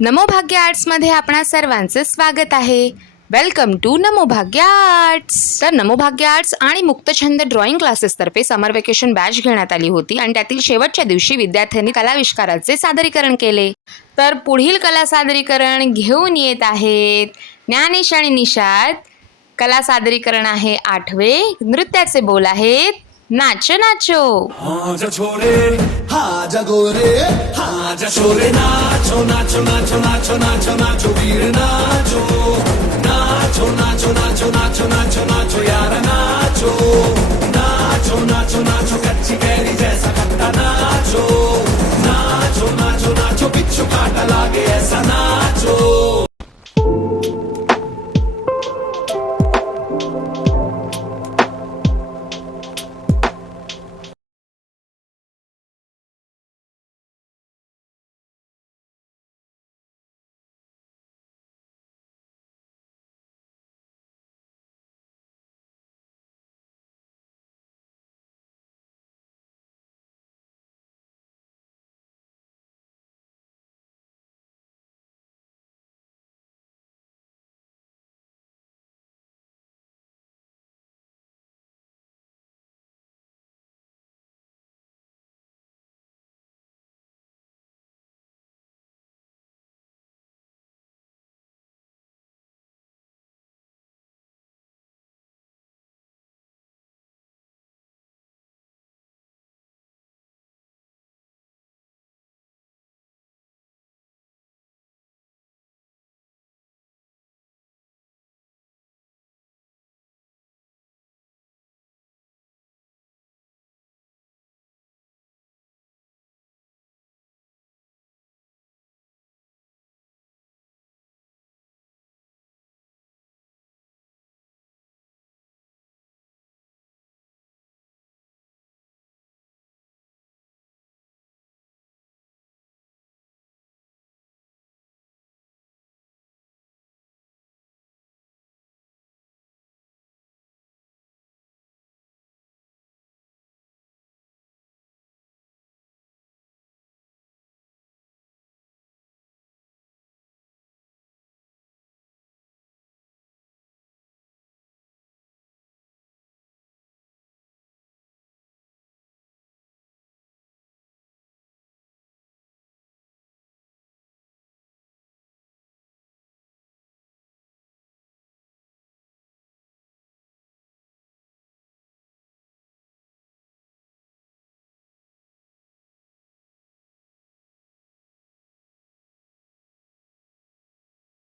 नमो भाग्य आर्ट्समध्ये आपणा सर्वांचे स्वागत आहे. वेलकम टू नमो भाग्य आर्ट्स. तर नमो भाग्य आर्ट्स आणि मुक्तछंद ड्रॉइंग क्लासेसतर्फे समर वेकेशन बॅच घेण्यात आली होती आणि त्यातील शेवटच्या दिवशी विद्यार्थ्यांनी कलाविष्काराचे सादरीकरण केले. तर पुढील कला सादरीकरण घेऊन येत आहेत ज्ञानेश आणि निशाद. कला सादरीकरण आहे 8वे. नृत्याचे बोल आहेत नाचो नाचो. आजा छोरे आजा गोरे आजा छोरे नाचो नाचो नाचो नाचो नाचो नाचो वीर नाचो नाचो नाचो नाचो नाचो नाचो नाचो यार नाचो नाचो नाचो नाचो कच्ची कैरी जैसा खट्टा नाचो नाचो नाचो नाचो बिच्छू काटा लागे ऐसा